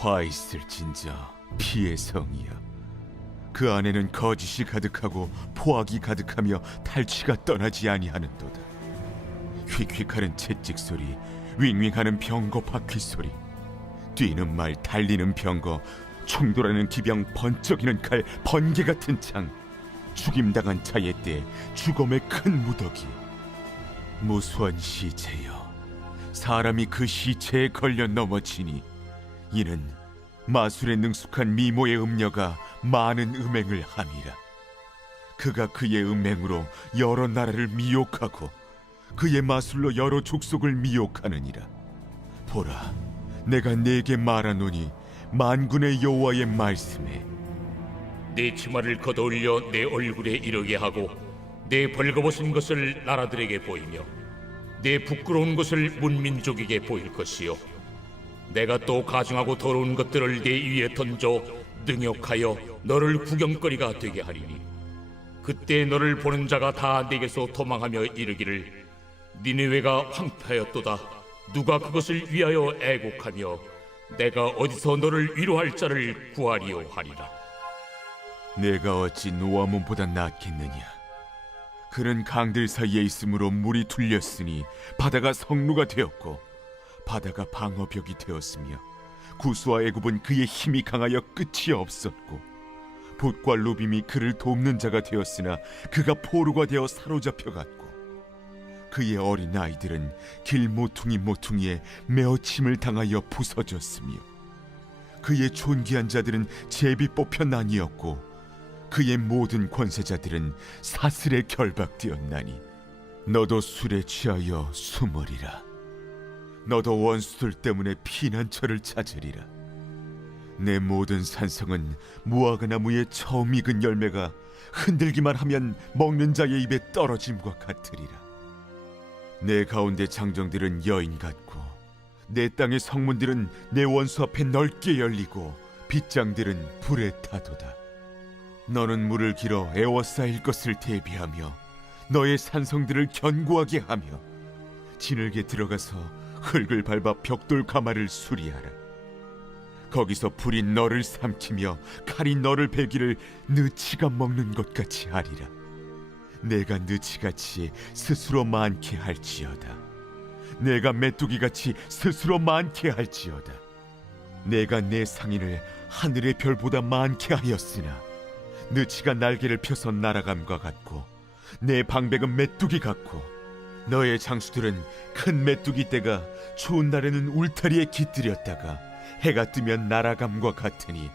화 있을진저 피의 성이여, 그 안에는 거짓이 가득하고 포악이 가득하며 탈취가 떠나지 아니하는도다. 휙휙하는 채찍 소리, 윙윙하는 병거 바퀴 소리, 뛰는 말, 달리는 병거, 충돌하는 기병, 번쩍이는 칼, 번개 같은 창, 죽임당한 자의 때 죽음의 큰 무더기. 무수한 시체여, 사람이 그 시체에 걸려 넘어지니 이는 마술에 능숙한 미모의 음녀가 많은 음행을 함이라. 그가 그의 음행으로 여러 나라를 미혹하고 그의 마술로 여러 족속을 미혹하느니라. 보라, 내가 네게 말하노니 만군의 여호와의 말씀에 내 치마를 걷어올려 내 얼굴에 이르게 하고 내 벌거벗은 것을 나라들에게 보이며 내 부끄러운 것을 문민족에게 보일 것이요, 내가 또 가증하고 더러운 것들을 내 위에 던져 능욕하여 너를 구경거리가 되게 하리니, 그때 너를 보는 자가 다 내게서 도망하며 이르기를 니느웨가 황폐하였도다. 누가 그것을 위하여 애곡하며 내가 어디서 너를 위로할 자를 구하리요 하리라. 내가 어찌 노아몬보다 낫겠느냐. 그는 강들 사이에 있으므로 물이 툴렸으니 바다가 성루가 되었고 바다가 방어벽이 되었으며 구스와 애굽은 그의 힘이 강하여 끝이 없었고 봇과 루빔이 그를 돕는 자가 되었으나 그가 포로가 되어 사로잡혀갔고 그의 어린 아이들은 길 모퉁이에 메어침을 당하여 부서졌으며 그의 존귀한 자들은 제비 뽑혀 나뉘었고 그의 모든 권세자들은 사슬에 결박되었나니 너도 술에 취하여 숨으리라. 너도 원수들 때문에 피난처를 찾으리라. 내 모든 산성은 무화과 나무의 처음 익은 열매가 흔들기만 하면 먹는 자의 입에 떨어짐과 같으리라. 내 가운데 장정들은 여인 같고 내 땅의 성문들은 내 원수 앞에 넓게 열리고 빗장들은 불에 타도다. 너는 물을 길어 에워싸일 것을 대비하며 너의 산성들을 견고하게 하며 진흙에 들어가서 흙을 밟아 벽돌 가마를 수리하라. 거기서 불이 너를 삼키며 칼이 너를 베기를 느치가 먹는 것 같이 하리라. 내가 느치같이 스스로 많게 할지어다. 내가 메뚜기같이 스스로 많게 할지어다. 내가 내 상인을 하늘의 별보다 많게 하였으나 느치가 날개를 펴서 날아감과 같고 내 방백은 메뚜기 같고 너의 장수들은 큰 메뚜기 떼가 추운 날에는 울타리에 깃들였다가 해가 뜨면 날아감과 같으니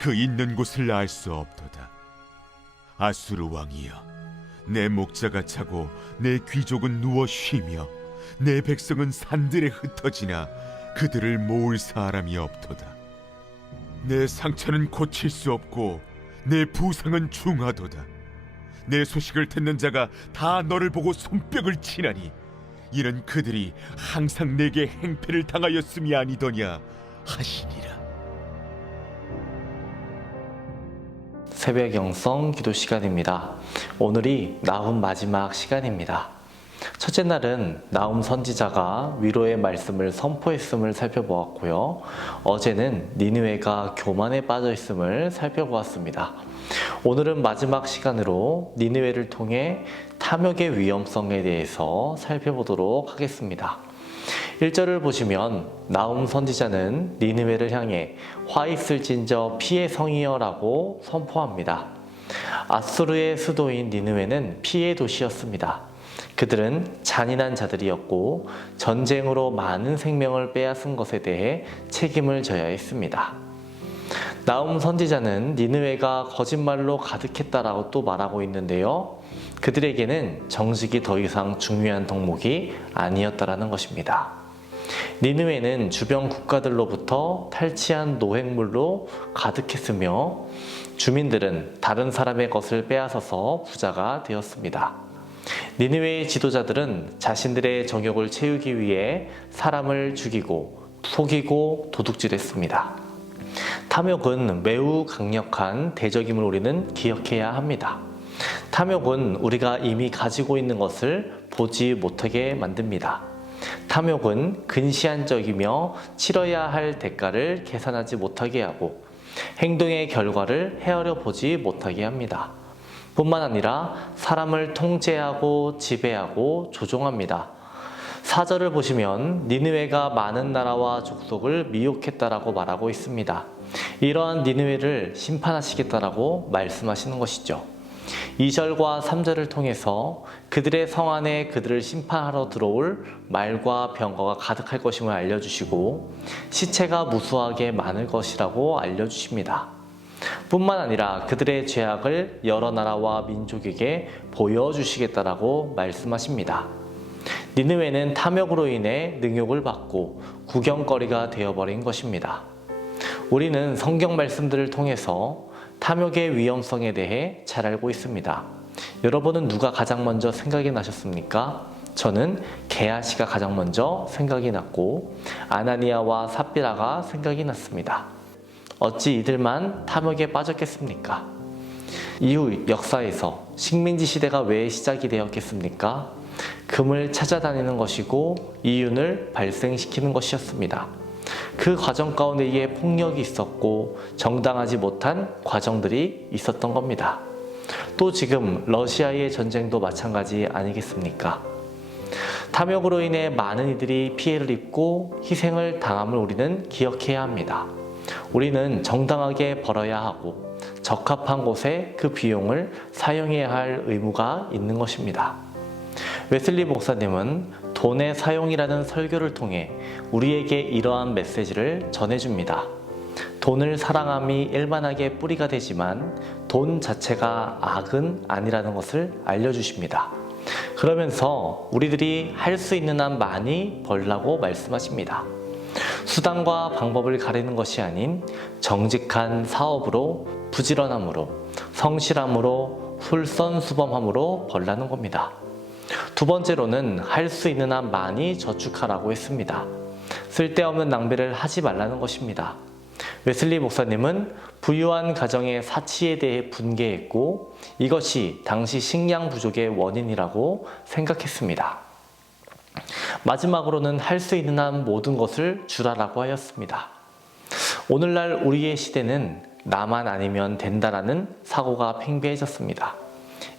그 있는 곳을 알 수 없도다. 아수르 왕이여, 내 목자가 차고 내 귀족은 누워 쉬며 내 백성은 산들에 흩어지나 그들을 모을 사람이 없도다. 내 상처는 고칠 수 없고 내 부상은 중하도다. 내 소식을 듣는 자가 다 너를 보고 손뼉을 치나니 이는 그들이 항상 내게 행패를 당하였음이 아니더냐 하시니라. 새벽 영성 기도 시간입니다. 오늘이 나훔 마지막 시간입니다. 첫째 날은 나훔 선지자가 위로의 말씀을 선포했음을 살펴보았고요. 어제는 니느웨가 교만에 빠져 있음을 살펴보았습니다. 오늘은 마지막 시간으로 니느웨를 통해 탐욕의 위험성에 대해서 살펴보도록 하겠습니다. 1절을 보시면 나훔 선지자는 니느웨를 향해 화 있을진저 피의 성이여 라고 선포합니다. 아수르의 수도인 니느웨는 피의 도시였습니다. 그들은 잔인한 자들이었고 전쟁으로 많은 생명을 빼앗은 것에 대해 책임을 져야 했습니다. 나훔 선지자는 니느웨가 거짓말로 가득했다라고 또 말하고 있는데요. 그들에게는 정직이 더 이상 중요한 덕목이 아니었다라는 것입니다. 니느웨는 주변 국가들로부터 탈취한 노획물로 가득했으며 주민들은 다른 사람의 것을 빼앗아서 부자가 되었습니다. 니느웨의 지도자들은 자신들의 정욕을 채우기 위해 사람을 죽이고 속이고 도둑질했습니다. 탐욕은 매우 강력한 대적임을 우리는 기억해야 합니다. 탐욕은 우리가 이미 가지고 있는 것을 보지 못하게 만듭니다. 탐욕은 근시안적이며 치러야 할 대가를 계산하지 못하게 하고 행동의 결과를 헤아려 보지 못하게 합니다. 뿐만 아니라 사람을 통제하고 지배하고 조종합니다. 4절을 보시면 니느웨가 많은 나라와 족속을 미혹했다라고 말하고 있습니다. 이러한 니느웨를 심판하시겠다라고 말씀하시는 것이죠. 2절과 3절을 통해서 그들의 성 안에 그들을 심판하러 들어올 말과 병거가 가득할 것임을 알려주시고 시체가 무수하게 많을 것이라고 알려주십니다. 뿐만 아니라 그들의 죄악을 여러 나라와 민족에게 보여주시겠다라고 말씀하십니다. 니느웨는 탐욕으로 인해 능욕을 받고 구경거리가 되어버린 것입니다. 우리는 성경 말씀들을 통해서 탐욕의 위험성에 대해 잘 알고 있습니다. 여러분은 누가 가장 먼저 생각이 나셨습니까? 저는 게하시가 가장 먼저 생각이 났고 아나니아와 삽비라가 생각이 났습니다. 어찌 이들만 탐욕에 빠졌겠습니까? 이후 역사에서 식민지 시대가 왜 시작이 되었겠습니까? 금을 찾아다니는 것이고 이윤을 발생시키는 것이었습니다. 그 과정 가운데에 폭력이 있었고 정당하지 못한 과정들이 있었던 겁니다. 또 지금 러시아의 전쟁도 마찬가지 아니겠습니까? 탐욕으로 인해 많은 이들이 피해를 입고 희생을 당함을 우리는 기억해야 합니다. 우리는 정당하게 벌어야 하고 적합한 곳에 그 비용을 사용해야 할 의무가 있는 것입니다. 웨슬리 목사님은 돈의 사용이라는 설교를 통해 우리에게 이러한 메시지를 전해줍니다. 돈을 사랑함이 일반하게 뿌리가 되지만 돈 자체가 악은 아니라는 것을 알려주십니다. 그러면서 우리들이 할 수 있는 한 많이 벌라고 말씀하십니다. 수단과 방법을 가리는 것이 아닌 정직한 사업으로, 부지런함으로, 성실함으로, 훌선수범함으로 벌라는 겁니다. 두 번째로는 할 수 있는 한 많이 저축하라고 했습니다. 쓸데없는 낭비를 하지 말라는 것입니다. 웨슬리 목사님은 부유한 가정의 사치에 대해 분개했고 이것이 당시 식량 부족의 원인이라고 생각했습니다. 마지막으로는 할 수 있는 한 모든 것을 주라라고 하였습니다. 오늘날 우리의 시대는 나만 아니면 된다라는 사고가 팽배해졌습니다.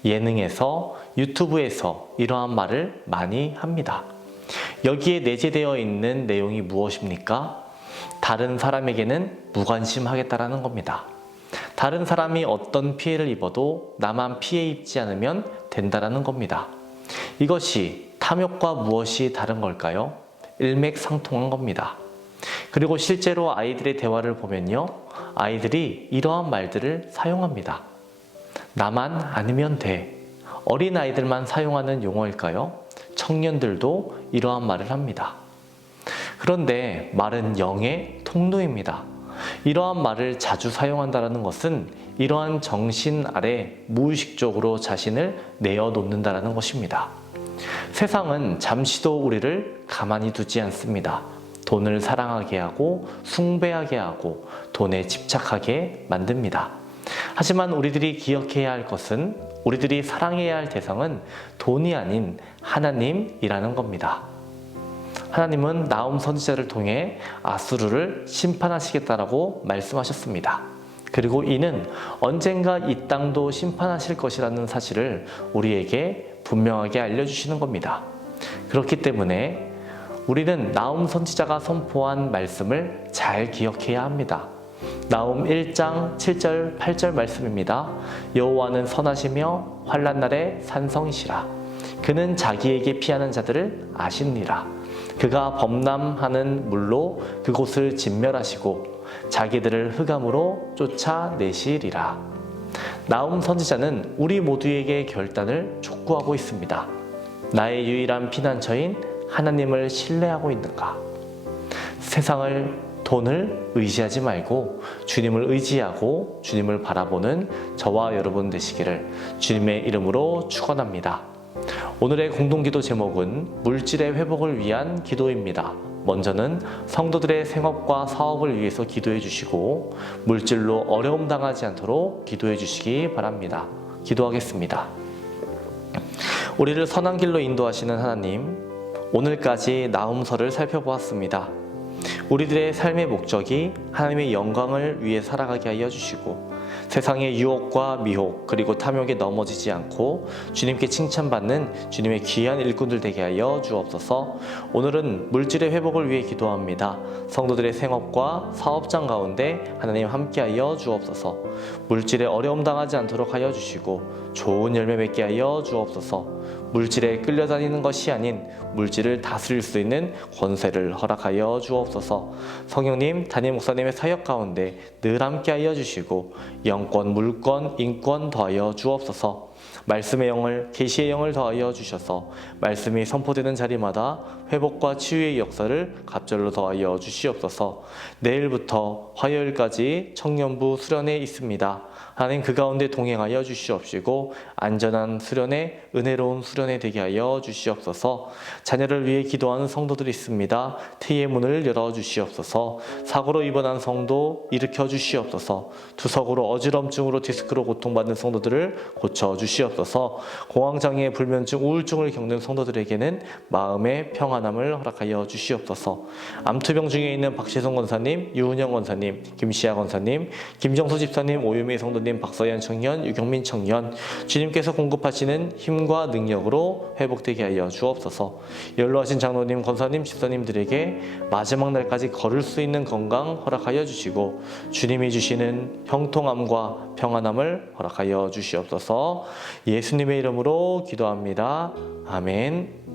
예능에서, 유튜브에서 이러한 말을 많이 합니다. 여기에 내재되어 있는 내용이 무엇입니까? 다른 사람에게는 무관심하겠다라는 겁니다. 다른 사람이 어떤 피해를 입어도 나만 피해 입지 않으면 된다라는 겁니다. 이것이 탐욕과 무엇이 다른 걸까요? 일맥상통한 겁니다. 그리고 실제로 아이들의 대화를 보면요, 아이들이 이러한 말들을 사용합니다. 나만 아니면 돼. 어린 아이들만 사용하는 용어일까요? 청년들도 이러한 말을 합니다. 그런데 말은 영의 통로입니다. 이러한 말을 자주 사용한다는 것은 이러한 정신 아래 무의식적으로 자신을 내어놓는다는 것입니다. 세상은 잠시도 우리를 가만히 두지 않습니다. 돈을 사랑하게 하고 숭배하게 하고 돈에 집착하게 만듭니다. 하지만 우리들이 기억해야 할 것은 우리들이 사랑해야 할 대상은 돈이 아닌 하나님이라는 겁니다. 하나님은 나훔 선지자를 통해 아수르를 심판하시겠다라고 말씀하셨습니다. 그리고 이는 언젠가 이 땅도 심판하실 것이라는 사실을 우리에게 분명하게 알려주시는 겁니다. 그렇기 때문에 우리는 나훔 선지자가 선포한 말씀을 잘 기억해야 합니다. 나훔 1장 7절 8절 말씀입니다. 여호와는 선하시며 환난 날에 산성이시라. 그는 자기에게 피하는 자들을 아시니라. 그가 범람하는 물로 그곳을 진멸하시고 자기들을 흑암으로 쫓아내시리라. 나훔 선지자는 우리 모두에게 결단을 촉구하고 있습니다. 나의 유일한 피난처인 하나님을 신뢰하고 있는가? 세상을, 돈을 의지하지 말고 주님을 의지하고 주님을 바라보는 저와 여러분 되시기를 주님의 이름으로 축원합니다. 오늘의 공동기도 제목은 물질의 회복을 위한 기도입니다. 먼저는 성도들의 생업과 사업을 위해서 기도해 주시고 물질로 어려움 당하지 않도록 기도해 주시기 바랍니다. 기도하겠습니다. 우리를 선한 길로 인도하시는 하나님, 오늘까지 나훔서를 살펴보았습니다. 우리들의 삶의 목적이 하나님의 영광을 위해 살아가게 하여 주시고 세상의 유혹과 미혹 그리고 탐욕에 넘어지지 않고 주님께 칭찬받는 주님의 귀한 일꾼들 되게 하여 주옵소서. 오늘은 물질의 회복을 위해 기도합니다. 성도들의 생업과 사업장 가운데 하나님 함께하여 주옵소서. 물질에 어려움 당하지 않도록 하여 주시고 좋은 열매 맺게 하여 주옵소서. 물질에 끌려다니는 것이 아닌 물질을 다스릴 수 있는 권세를 허락하여 주옵소서. 성령님, 담임 목사님의 사역 가운데 늘 함께하여 주시고 영권, 물권, 인권 더하여 주옵소서. 말씀의 영을, 계시의 영을 더하여 주셔서 말씀이 선포되는 자리마다 회복과 치유의 역사를 갑절로 더하여 주시옵소서. 내일부터 화요일까지 청년부 수련회 있습니다. 하나님 그 가운데 동행하여 주시옵시고 안전한 수련회, 은혜로운 수련회 되게 하여 주시옵소서. 자녀를 위해 기도하는 성도들이 있습니다. 태의 문을 열어 주시옵소서. 사고로 입원한 성도 일으켜 주시옵소서. 투석으로 어지럼증으로 디스크로 고통받는 성도들을 고쳐 주시옵소서. 공황장애, 불면증, 우울증을 겪는 성도들에게는 마음의 평안함을 허락하여 주시옵소서. 암투병 중에 있는 박시성 권사님, 유은영 권사님, 김시아 권사님, 김정수 집사님, 오유미 성도님, 박서연 청년, 유경민 청년, 주님께서 공급하시는 힘과 능력으로 회복되게 하여 주옵소서. 연로하신 장로님, 권사님, 집사님들에게 마지막 날까지 걸을 수 있는 건강 허락하여 주시고 주님이 주시는 형통함과 평안함을 허락하여 주시옵소서. 예수님의 이름으로 기도합니다. 아멘.